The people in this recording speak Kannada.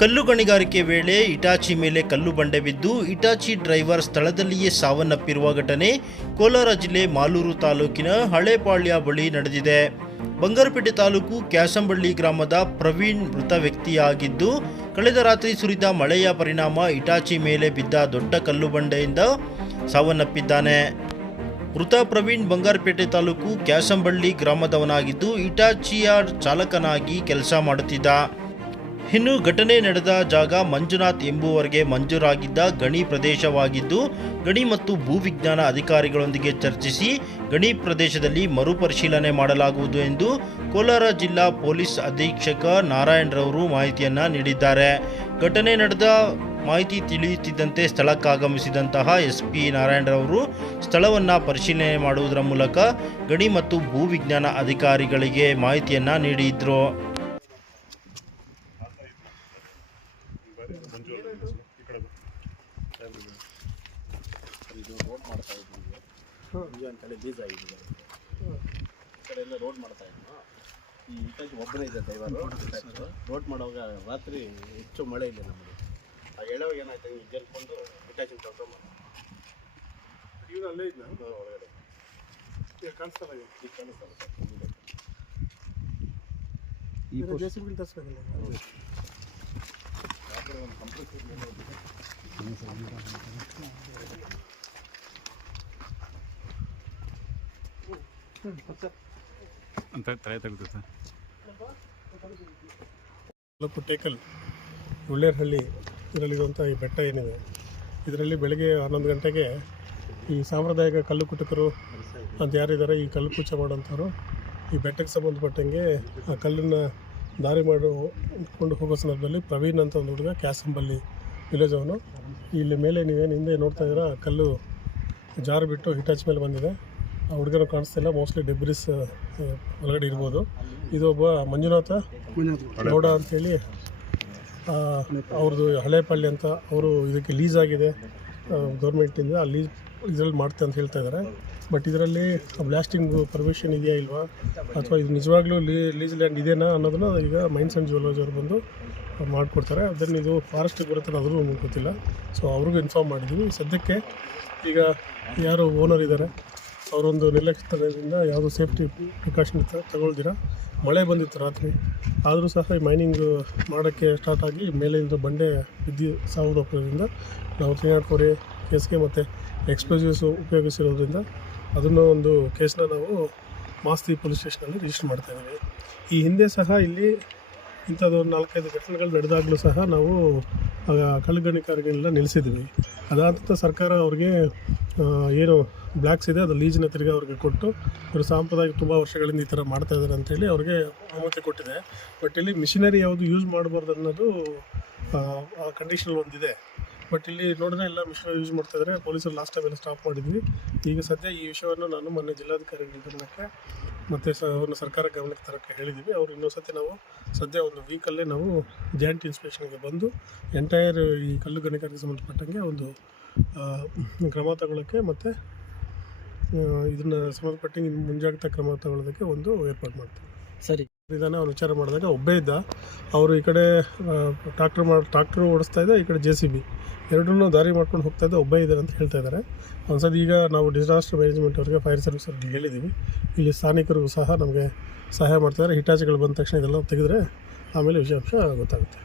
ಕಲ್ಲು ಗಣಿಗಾರಿಕೆ ವೇಳೆ ಇಟಾಚಿ ಮೇಲೆ ಕಲ್ಲು ಬಂಡೆ ಬಿದ್ದು ಇಟಾಚಿ ಡ್ರೈವರ್ ಸ್ಥಳದಲ್ಲಿಯೇ ಸಾವನ್ನಪ್ಪಿರುವ ಘಟನೆ ಕೋಲಾರ ಜಿಲ್ಲೆ ಮಾಲೂರು ತಾಲೂಕಿನ ಹಳೆಪಾಳ್ಯ ಬಳಿ ನಡೆದಿದೆ. ಬಂಗಾರಪೇಟೆ ತಾಲೂಕು ಕ್ಯಾಸಂಬಳ್ಳಿ ಗ್ರಾಮದ ಪ್ರವೀಣ್ ಮೃತ ವ್ಯಕ್ತಿಯಾಗಿದ್ದು, ಕಳೆದ ರಾತ್ರಿ ಸುರಿದ ಮಳೆಯ ಪರಿಣಾಮ ಇಟಾಚಿ ಮೇಲೆ ಬಿದ್ದ ದೊಡ್ಡ ಕಲ್ಲು ಬಂಡೆಯಿಂದ ಸಾವನ್ನಪ್ಪಿದ್ದಾನೆ. ಮೃತ ಪ್ರವೀಣ್ ಬಂಗಾರಪೇಟೆ ತಾಲೂಕು ಕ್ಯಾಸಂಬಳ್ಳಿ ಗ್ರಾಮದವನಾಗಿದ್ದು, ಇಟಾಚಿಯ ಚಾಲಕನಾಗಿ ಕೆಲಸ ಮಾಡುತ್ತಿದ್ದ. ಇನ್ನು ಘಟನೆ ನಡೆದ ಜಾಗ ಮಂಜುನಾಥ್ ಎಂಬುವರಿಗೆ ಮಂಜೂರಾಗಿದ್ದ ಗಣಿ ಪ್ರದೇಶವಾಗಿದ್ದು, ಗಣಿ ಮತ್ತು ಭೂವಿಜ್ಞಾನ ಅಧಿಕಾರಿಗಳೊಂದಿಗೆ ಚರ್ಚಿಸಿ ಗಣಿ ಪ್ರದೇಶದಲ್ಲಿ ಮರುಪರಿಶೀಲನೆ ಮಾಡಲಾಗುವುದು ಎಂದು ಕೋಲಾರ ಜಿಲ್ಲಾ ಪೊಲೀಸ್ ಅಧೀಕ್ಷಕ ನಾರಾಯಣರವರು ಮಾಹಿತಿಯನ್ನು ನೀಡಿದ್ದಾರೆ. ಘಟನೆ ನಡೆದ ಮಾಹಿತಿ ತಿಳಿಯುತ್ತಿದ್ದಂತೆ ಸ್ಥಳಕ್ಕಾಗಮಿಸಿದಂತಹ ಎಸ್ ಪಿ ನಾರಾಯಣರವರು ಸ್ಥಳವನ್ನು ಪರಿಶೀಲನೆ ಮಾಡುವುದರ ಮೂಲಕ ಗಣಿ ಮತ್ತು ಭೂವಿಜ್ಞಾನ ಅಧಿಕಾರಿಗಳಿಗೆ ಮಾಹಿತಿಯನ್ನು ನೀಡಿದ್ರು. ಇದು ರೋಡ್ ಮಾಡ್ತಾ ಇದ್ದೀವಿ ಇಲ್ಲಿ ಒಂದು ಅಂತ ಬೀಜ ಆಗಿದೆ ಈ ಕಡೆ ಎಲ್ಲ ರೋಡ್ ಮಾಡ್ತಾ ಇದ್ವಿ ಈ ಇಟಾಚಿ ಒಬ್ಬನೇ ಇದೆ ಡ್ರೈವರು ರೋಡ್ ಮಾಡುವಾಗ ರಾತ್ರಿ ಹೆಚ್ಚು ಮಳೆ ಇಲ್ಲ ನಮಗೆ ಆ ಹೇಳೋವಾಗ ಏನಾಯ್ತು ಈಗ ಜಲ್ಕೊಂಡು ಇಟಾಚಿ ತಗೊಂಡು ಇವನು ಅಲ್ಲೇ ಇದ್ನ ಒಳಗಡೆ ಈಗ ಕಾಣಿಸ್ತಲ್ಲ ಈಗ ಕಾಣಿಸ್ತಲ್ಲ ಸರ್. ಬೇರೆ ಜೆ ಸಿ ಬಿಲ್ ತರಿಸ್ಬೇಕಲ್ಲ ಆ ಕಡೆ ಒಂದು ಕಂಪ್ಯೂಟರ್ ಮೇಲೆ ಹೋಗಿದೆ. ಅಂತ ಟೇಕಲ್ ಉಳ್ಳೇರಹಳ್ಳಿ ಇದರಲ್ಲಿರುವಂಥ ಈ ಬೆಟ್ಟ ಏನಿದೆ, ಇದರಲ್ಲಿ ಬೆಳಗ್ಗೆ ಹನ್ನೊಂದು ಗಂಟೆಗೆ ಈ ಸಾಂಪ್ರದಾಯಿಕ ಕಲ್ಲು ಕುಟುಕರು ಅಂತ ಯಾರಿದ್ದಾರೆ, ಈ ಕಲ್ಲು ಪೂಜೆ ಮಾಡೋಂಥವ್ರು ಈ ಬೆಟ್ಟಕ್ಕೆ ಸಂಬಂಧಪಟ್ಟಂಗೆ ಆ ಕಲ್ಲನ್ನು ದಾರಿ ಮಾಡಿಕೊಂಡು ಹೋಗೋ ಸಂದರ್ಭದಲ್ಲಿ ಪ್ರವೀಣ್ ಅಂತ ಒಂದು ಹುಡುಗ, ಕ್ಯಾಸಂಬಲ್ಲಿ ವಿಲೇಜ್ ಅವನು. ಇಲ್ಲಿ ಮೇಲೆ ನೀವೇನು ಹಿಂದೆ ನೋಡ್ತಾ ಇದ್ದೀರಾ ಕಲ್ಲು ಜಾರು ಬಿಟ್ಟು ಹಿಟಾಚ್ ಮೇಲೆ ಬಂದಿದೆ. ಆ ಹುಡುಗರು ಕಾಣಿಸ್ತಿಲ್ಲ ಮೋಸ್ಟ್ಲಿ ಡೆಬ್ರಿಸ್ ಒಳಗಡೆ ಇರ್ಬೋದು. ಇದು ಒಬ್ಬ ಮಂಜುನಾಥ ಗೌಡ ಅಂಥೇಳಿ ಅವ್ರದ್ದು ಹಳೆಪಳ್ಳಿ ಅಂತ ಅವರು ಇದಕ್ಕೆ ಲೀಸ್ ಆಗಿದೆ. ಗೌರ್ಮೆಂಟಿಂದ ಆ ಲೀಸ್ ಇದರಲ್ಲಿ ಮಾಡ್ತೆ ಅಂತ ಹೇಳ್ತಾ ಇದ್ದಾರೆ. ಬಟ್ ಇದರಲ್ಲಿ ಬ್ಲಾಸ್ಟಿಂಗ್ ಪರ್ಮಿಷನ್ ಇದೆಯಾ ಇಲ್ವಾ? ಅಥವಾ ಇದು ನಿಜವಾಗ್ಲೂ ಲೀ ಲೀಸ್ ಲ್ಯಾಂಡ್ ಇದೆಯಾ ಅನ್ನೋದನ್ನ ಈಗ ಮೈನ್ಸ್ ಆ್ಯಂಡ್ ಜುವೆಲರ್ಸ್ ಅವರು ಬಂದು ಮಾಡಿಕೊಡ್ತಾರೆ. ಅದನ್ನು ಇದು ಫಾರೆಸ್ಟಿಗೆ ಬರುತ್ತೆ ಅದ್ರೂ ಗೊತ್ತಿಲ್ಲ. ಸೊ ಅವ್ರಿಗೂ ಇನ್ಫಾರ್ಮ್ ಮಾಡಿದ್ದೀವಿ ಸದ್ಯಕ್ಕೆ ಈಗ ಯಾರು ಓನರ್ ಇದ್ದಾರೆ ಅವರೊಂದು ನಿರ್ಲಕ್ಷ್ಯದಿಂದ ಯಾವುದೋ ಸೇಫ್ಟಿ ಪ್ರಿಕಾಷನ್ ತಗೊಳ್ದಿರ? ಮಳೆ ಬಂದಿತ್ತು ರಾತ್ರಿ. ಆದರೂ ಸಹ ಈ ಮೈನಿಂಗ್ ಮಾಡೋಕ್ಕೆ ಸ್ಟಾರ್ಟ್ ಆಗಿ ಮೇಲಿಂದ ಬಂಡೆ ಬಿದ್ದು ಸಾವುದೋದ್ರಿಂದ ನಾವು ತ್ರೀ ನಾಟ್ ಫೋರ್ ಎ ಕೇಸ್ಗೆ ಮತ್ತು ಎಕ್ಸ್ಪ್ಲೋಸಿವ್ಸ್ ಉಪಯೋಗಿಸಿರೋದ್ರಿಂದ ಅದನ್ನು ಒಂದು ಕೇಸನ್ನ ನಾವು ಮಾಸ್ತಿ ಪೊಲೀಸ್ ಸ್ಟೇಷನಲ್ಲಿ ರಿಜಿಸ್ಟರ್ ಮಾಡ್ತಾ ಇದ್ದೀವಿ. ಈ ಹಿಂದೆ ಸಹ ಇಲ್ಲಿ ಇಂಥದ್ದು ನಾಲ್ಕೈದು ಘಟನೆಗಳು ನಡೆದಾಗಲೂ ಸಹ ನಾವು ಆ, ನಿಲ್ಲಿಸಿದ್ದೀವಿ. ಅದಾದಂಥ ಸರ್ಕಾರ ಅವ್ರಿಗೆ ಏನು ಬ್ಲ್ಯಾಕ್ಸ್ ಇದೆ, ಅದು ಲೀಜಿನ ತಿರ್ಗಿ ಅವ್ರಿಗೆ ಕೊಟ್ಟು ಇವರು ಸಾಂಪ್ರದಾಯಿಕ ತುಂಬ ವರ್ಷಗಳಿಂದ ಈ ಥರ ಮಾಡ್ತಾ ಇದ್ದಾರೆ ಅಂತೇಳಿ ಅವ್ರಿಗೆ ಅನುಮತಿ ಕೊಟ್ಟಿದೆ. ಬಟ್ ಇಲ್ಲಿ ಮಿಷಿನರಿ ಯಾವುದು ಯೂಸ್ ಮಾಡಬಾರ್ದು ಅನ್ನೋದು ಕಂಡೀಷನ್ ಒಂದಿದೆ. ಬಟ್ ಇಲ್ಲಿ ನೋಡಿದ್ರೆ ಎಲ್ಲ ಮಿಷಿನರಿ ಯೂಸ್ ಮಾಡ್ತಾ ಇದ್ದಾರೆ ಪೊಲೀಸರು ಲಾಸ್ಟ್ ಟೈಮ್ ಎಲ್ಲ ಸ್ಟಾಪ್ ಮಾಡಿದ್ವಿ. ಈಗ ಸದ್ಯ ಈ ವಿಷಯವನ್ನು ನಾನು ಮೊನ್ನೆ ಜಿಲ್ಲಾಧಿಕಾರಿಗಳ ಗಮನಕ್ಕೆ ಮತ್ತು ಸ, ಅವ್ರನ್ನ ಸರ್ಕಾರ ಗಮನಕ್ಕೆ ತರಕ್ಕೆ ಹೇಳಿದ್ದೀವಿ ಅವ್ರು ಇನ್ನೊಂದು ಸತಿ ನಾವು ಸದ್ಯ ಒಂದು ವೀಕಲ್ಲೇ ನಾವು ಜಾಯಿಂಟ್ ಇನ್ಸ್ಪೆಕ್ಷನ್ಗೆ ಬಂದು ಎಂಟೈರ್ ಈ ಕಲ್ಲು ಗಣಿಗಾರಿಕೆ ಸಂಬಂಧಪಟ್ಟಂಗೆ ಒಂದು ಕ್ರಮ ತಗೊಳ್ಳೋಕ್ಕೆ ಮತ್ತು ಇದನ್ನು ಸಂಬಂಧಪಟ್ಟ ಮುಂಜಾಗ್ರತಾ ಕ್ರಮ ತಗೊಳ್ಳೋದಕ್ಕೆ ಒಂದು ಏರ್ಪಾಡು ಮಾಡ್ತೀವಿ. ಸರಿ. ಇದನ್ನ ಅವ್ನು ವಿಚಾರ ಮಾಡಿದಾಗ ಒಬ್ಬೇ ಇದ್ದ. ಅವರು ಈ ಕಡೆ ಟ್ರಾಕ್ಟರ್ ಮಾಡಿ ಟ್ರಾಕ್ಟರ್ ಓಡಿಸ್ತಾ ಇದ್ದ ಈ ಕಡೆ ಜೆ ಸಿ ಬಿ. ಎರಡನ್ನೂ ದಾರಿ ಮಾಡ್ಕೊಂಡು ಹೋಗ್ತಾ ಇದ್ದ ಒಬ್ಬೇ ಇದ್ದಾರೆ ಅಂತ ಹೇಳ್ತಾ ಇದ್ದಾರೆ ಒಂದ್ಸತಿ ಈಗ ನಾವು ಡಿಸಾಸ್ಟರ್ ಮ್ಯಾನೇಜ್ಮೆಂಟ್ ಅವರಿಗೆ ಫೈರ್ ಸರ್ವಿಸ್ ಅವ್ರಿಗೆ ಹೇಳಿದ್ದೀವಿ ಇಲ್ಲಿ ಸ್ಥಾನಿಕರಿಗೂ ಸಹ ನಮಗೆ ಸಹಾಯ ಮಾಡ್ತಿದ್ದಾರೆ. ಹಿಟಾಚಿಗಳು ಬಂದ ತಕ್ಷಣ ಇದೆಲ್ಲ ತೆಗೆದ್ರೆ ಆಮೇಲೆ ವಿಷಯಾಂಶ ಗೊತ್ತಾಗುತ್ತೆ.